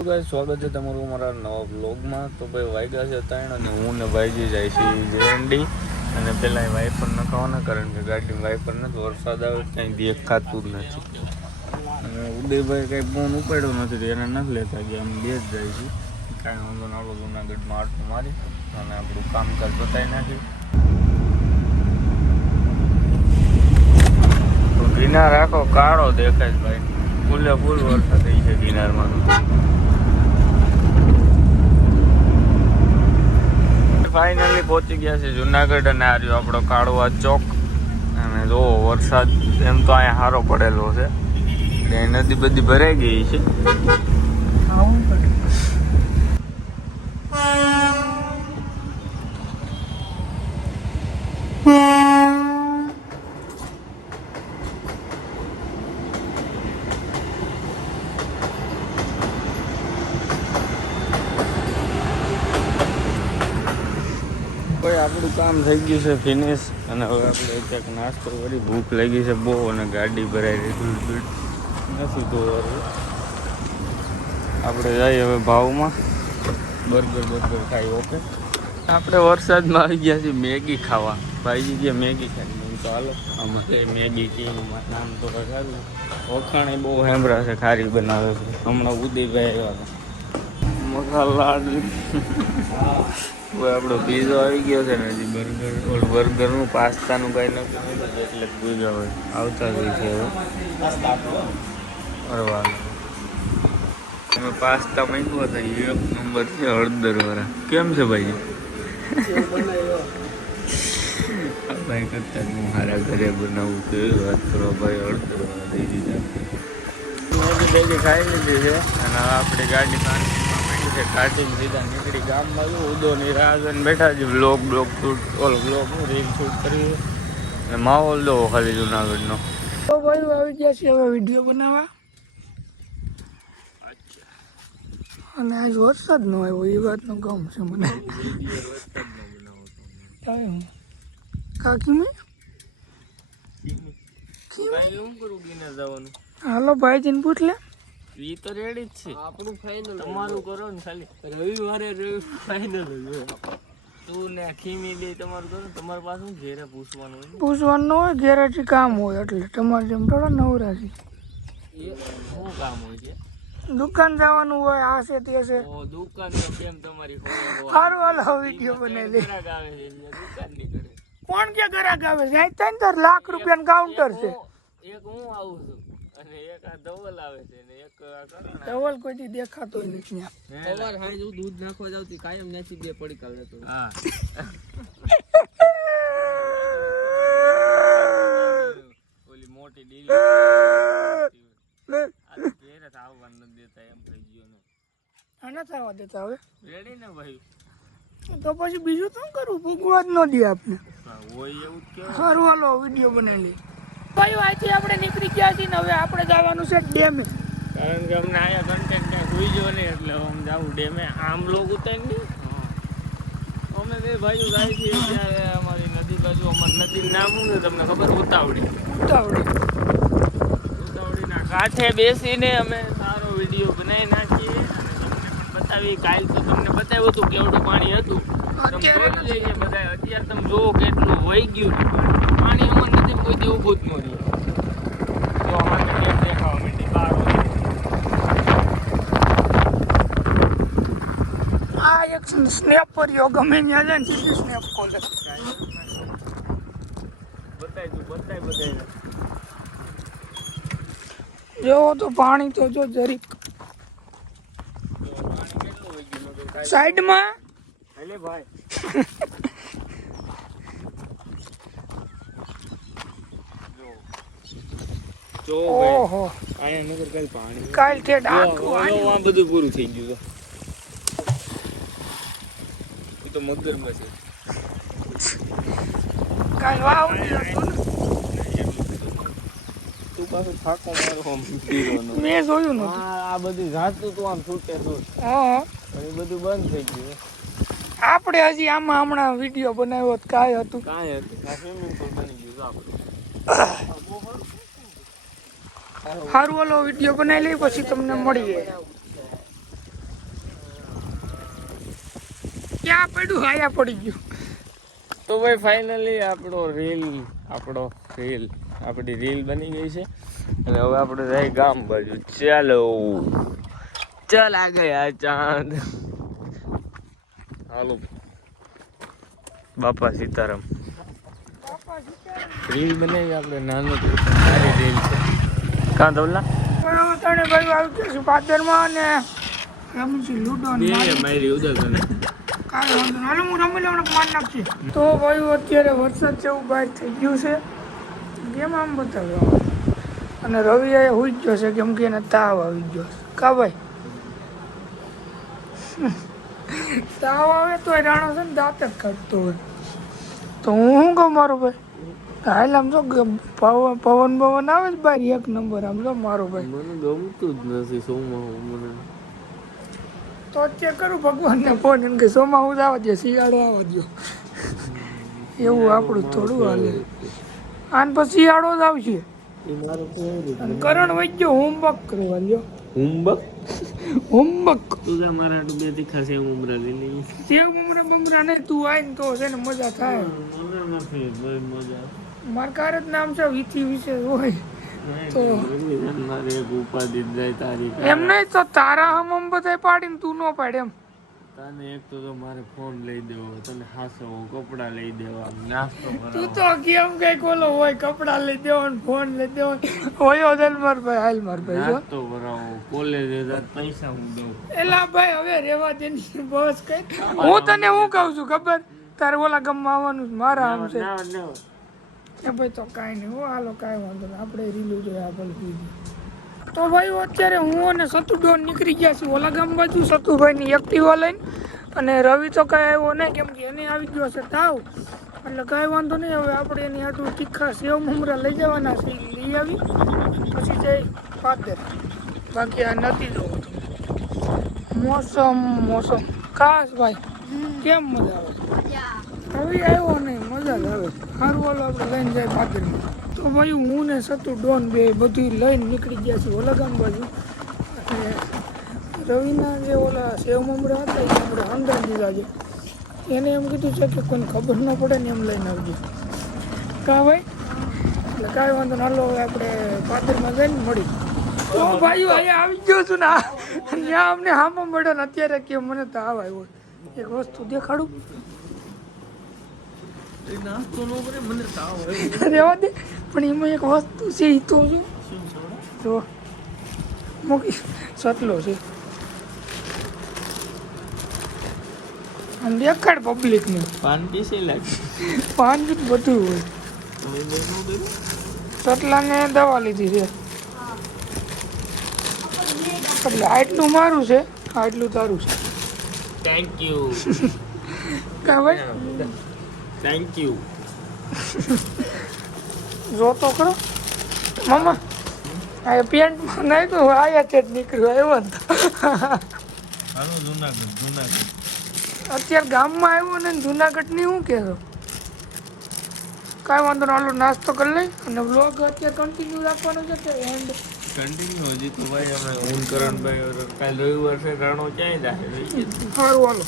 સ્વાગત છે તમારું મારા નવા બ્લોગમાં. તો ભાઈ વાગ્યા છે 3 અને હું ને ભાઈજી જાય છે જેરંડી અને પેલા વાઇપર નખાવાના, કારણ કે ગાડીમાં વાઇપર નથી, વરસાદ આવે ત્યાં દેખાતું જ નથી. અને ઉદયભાઈ કંઈ ફોન ઉપાડ્યો નથી, એને નથી લેતા ગયા, અમે બે જ જાય છે. કાંઈ વાંધો ના, આપણો જુનાગઢમાં આટો મારી અને આપણું કામકાજ બતાવી નાખી. તો ગિરનાર આખો કાળો દેખાય છે ભાઈ, ફૂલે ફૂલ વરસાદ થઈ છે ગિરનારમાં. ફાઇનલી પહોંચી ગયા છે જુનાગઢ અને આ રહ્યો આપણો કાળવા ચોક. અને જો વરસાદ એમ તો અહીંયા સારો પડેલો છે, નદી બધી ભરાઈ ગઈ છે. ભાઈ આપણું કામ થઈ ગયું છે ફિનિશ, અને હવે આપણે ક્યાંક નાસ્તો કરી, ભૂખ લાગી છે બહુ, અને ગાડી ભરાઈ રહી નથી. તો આપણે જઈએ હવે ભાવમાં, બર્ગર ખાઈ. ઓકે, આપણે વરસાદમાં આવી ગયા છીએ મેગી ખાવા. ભાઈજી ગયા મેગી ખાઈ, તો હાલો આમાં મેગી ટીમમાં નામ તો સારું, વખાણે બહુ હેમરા છે, ખારી બનાવે છે. હમણાં ઉદયભાઈ આવ્યા હતા, મસાલા આપણો પીઝો આવી ગયો છે ને, હજી બર્ગરનું પાસ્તાનું કાંઈ નથી, એટલે જ પીઝા હોય આવતા જ હોય છે હવે. અરવા તમે પાસ્તા માંગ્યો હતા, 1 નંબર છે હળદરવાળા. કેમ છે ભાઈ? ભાઈ કરતા હું મારા ઘરે બનાવું છું એવી વાત કરો ભાઈ, હળદરવાળા દઈ દીધા. મેગી ખાઈ લીધી છે અને આપણે ગાડી કાઢીને સીધા નીકળી ગામમાં. ઉદોની રાહ જોઈને બેઠા છે, બ્લોગ રીલ શૂટ કરવી અને માહોલ દો ખાલી જુનાગઢનો. તો ભાઈ આવી ગયા છે હવે વિડીયો બનાવવા, અને આજ વરસાદ ન આવ્યો એ વાતનો ગમ છે મને. કાકી મેં હાલો ભાઈજીને પૂછ લે, ઈ તો રેડી જ છે. આપણું ફાઇનલ, તમારું કરો ને ખાલી રવિવારે ફાઇનલ હોય. તું ને ખીમી દે તમારું કરો, તમારી પાસે ઘેરે પૂછવાનું હોય, ઘેરેથી કામ હોય, એટલે તમારે જેમ થોડા નવરાશી શું કામ હોય છે? દુકાન જવાનું હોય, આ છે તે છે. દુકાન કેમ તમારી સારું હાલો વિડીયો બનાવી દે. દુકાન ની કરે કોણ કે ગ્રાહક આવે છે? ₹3 લાખ રૂપિયાનું કાઉન્ટર છે. એક હું આવું છું અને એક આ ધવલ આવે છે ને એક ધવલ કોઈથી દેખાતો નથી. સવાર હાઈ હું દૂધ નાખવા જાવતી કાયમ નથી, 2 પડીકા લેતો. હા ઓલી મોટી ડીલી ઘેરે આવવા ન દેતા એમ થઈ ગયો ને. આના થવા દેતા હવે રેડી ને ભાઈ, તો પછી બીજું શું કરવું? ભૂગવા જ ન દે આપને. હોય એવું જ કેવું. સારું હાલો વિડીયો બનાવી લે ભાઈ. અહીંથી આપણે નીકળી ગયા છીએ ને હવે આપણે જવાનું છે ડેમે, કારણ કે અમને આયા કન્ટેન્ટ ક્યાં જોઈ જો ને, એટલે અમે જાવું ડેમે. આમ લોગ ઉતારી નહીં, અમે બે ભાઈઓ જાય છીએ ત્યારે અમારી નદી બાજુ. અમારી નદીનું નામ શું છે તમને ખબર? ઉતાવળીના કાંઠે બેસીને અમે સારો વિડીયો બનાવી નાખીએ અને તમને પણ બતાવી. કાલ તો તમને બતાવ્યું હતું કેવડું પાણી હતું, તમે લઈએ બધા. અત્યારે તમે જોવો કેટલું વહી ગયું પાણી. અમારી નદી કોઈ દી ઊભું જ ન રહ્યું. તો અમારે દેખાવા માંડી બહાર. આ એક સ્નેપ કર્યો, ગમે ત્યાં જાય ને સીધી સ્નેપ ખોલે. બતાવી જો તો પાણી તો જો જરીક સાઈડમાં. અલે ભાઈ જો ઓહો, આયા નગર કાલ પાણી કાલ ઠેઠ આખું આ બધું પૂરું થઈ ગયું. તો મગરમાં છે કાલ વાવ. તું પાછું ફાકો મારો આમ પીરોનો. મેં જોયું નતું. આ બધું જાતું તું આમ છૂટે છૂટ, હા એ બધું બંધ થઈ ગયું. આપણે હજી આમાં હમણાં વિડીયો બનાવ્યો તો કાંઈ હતું? કાંઈ હતું. આ સ્વિમિંગ પુલ બની ગયું આપણું. સારું હાલો વિડીયો બનાવી લઈ પછી તમને મળીએ. ક્યાં પડ્યું આયા પડી ગયું. તો ભાઈ ફાઇનલી આપણી રીલ બની ગઈ છે અને હવે આપણે જાય ગામ બાજુ. ચાલ આ ગયા ચાંદ. હાલો બાપા સીતારામ. રીલ બનાવી આપણે નાનું સારી રીલ છે. કાં ધવલા ત્રણે ભાઈ આવી ગયા છે પાદરમાં અને રમું છું લૂડો મારી ઉદય કરે. કાંઈ વાંધો નહીં. હાલો હું રમી લઉં માર નાખીએ. તો ભાઈ અત્યારે વરસાદ જેવું બહાર થઈ ગયું છે. કેમ આમ બતાવ્યો અને રવિ એ હુઈ ગયો છે કેમ કે એને તાવ આવી ગયો છે. કા ભાઈ તાવ આવે તો એ રાણો છે ને દાંત જ કાઢતો હોય. તો હું શું કહું મારો ભાઈ હાલ આમ જો પવન આવે જ બહાર એક નંબર આમ જો મારો ભાઈ. મને ગમતું જ નથી સોમાં મને. તો અત્યારે કરું ભગવાનને ફોન એમ કે સોમાં હું આવવા દે શિયાળો આવવા દો. એવું આપણું થોડું હાલે. આન પછી શિયાળો જ આવશે. અને કરણ વઈ ગયો હોમવર્ક કરવા લ્યો. હોમવર્ક તું જા મારા બે તીખા સેવ ઉમરા લઈ લઈ. સેવ મમરા બમરા નહીં તું આય ને તો છે ને મજા થાય. મજા મારા કાર જ નામ છે વીથી વિશે હોય તો મારે એક ઉપાધિ જાય તારી. એમ નહીં તો તારા હમ બધા પાડીને તું ન પાડે એમ. તને એક તો મારે ફોન લઈ દેવો, તને હાસો કપડા લઈ દેવા, નાસ્તો તું તો કેમ કઈક ઓલો હોય કપડા લઈ દેવો ને ફોન લઈ દેવો હોય દલ માર ભાઈ હાલ માર ભાઈ જો નાસ્તો કરાવો, કોલેજ પૈસા હું દઉં. એલા ભાઈ હવે રેવા દે ની બસ કઈ. હું તને હું કહું છું ખબર તારે ઓલા ગામમાં આવવાનું છે મારા આમ છે એ ભાઈ તો કાંઈ નહીં હો હાલો કાંઈ વાંધો નહીં આપણે રીલું જોઈએ આપણે. તો ભાઈ અત્યારે હું અને સતુ ડોન નીકળી ગયા છીએ ઓલા ગામ બાજુ સતુભાઈની એક્ટિવા લઈને. અને રવિ તો કાંઈ આવ્યો નહીં કેમ કે એને આવી ગયો છે તાવ એટલે કાંઈ વાંધો નહીં. હવે આપણે એની આટલું તીખા સેવ મમરા લઈ જવાના છે લઈ આવી પછી જઈ પાદર. બાકી આ નથી જોવું મોસમ ખાસ ભાઈ કેમ મજા આવે. રવિ આવ્યો નહીં મજા જ આવે. સારું વાલો આપણે લઈને જાય પાદરમાં. તો ભાઈ હું ને સતુ ડોન બે બધું લઈને નીકળી ગયા છીએ ઓલા ગામ બાજુ. અને રવિના જે ઓલા સેવ મમરા હતા એ આપણે હંગાઈ દીધા છે. એને એમ કીધું છે કે કોઈને ખબર ન પડે ને એમ લઈને આવજો. કા ભાઈ એટલે કાંઈ વાંધો ના લો હવે આપણે પાદરમાં જઈને મળી. તો ભાઈ અહીંયા આવી ગયો છું ને ત્યાં અમને હામો મળ્યો ને અત્યારે કે મને તો આવ આવ્યો. એક વસ્તુ દેખાડું રેવા દે પણ એમાં એક વસ્તુ છે એ તો જો મૂકી સટલો છે આમ દેખાડ પબ્લિકને. પાન પીસે લાગે પાન બી બધું હોય. સટલાને દવા લીધી છે એટલે આટલું મારું છે આટલું તારું છે. Thank you. કા ભાઈ થેન્ક યુ. જો તો ખરો મામા આ પેન્ટમાં નહીં તો આયા છે જ નીકળ્યો એવો ને. હાલો જુનાગઢ અત્યારે ગામમાં આવ્યો ને જુનાગઢની શું કહેશો. કાંઈ વાંધો ના હાલો નાસ્તો કરી લઈ અને વ્લોગ અત્યારે કન્ટિન્યુ રાખવાનો છે કે એન્ડ કન્ટિન્યુ હજી તો ભાઈ અમે હું કરણભાઈ કાલ રવિવાર છે રાણો ક્યાંય જાય. સારું હાલો.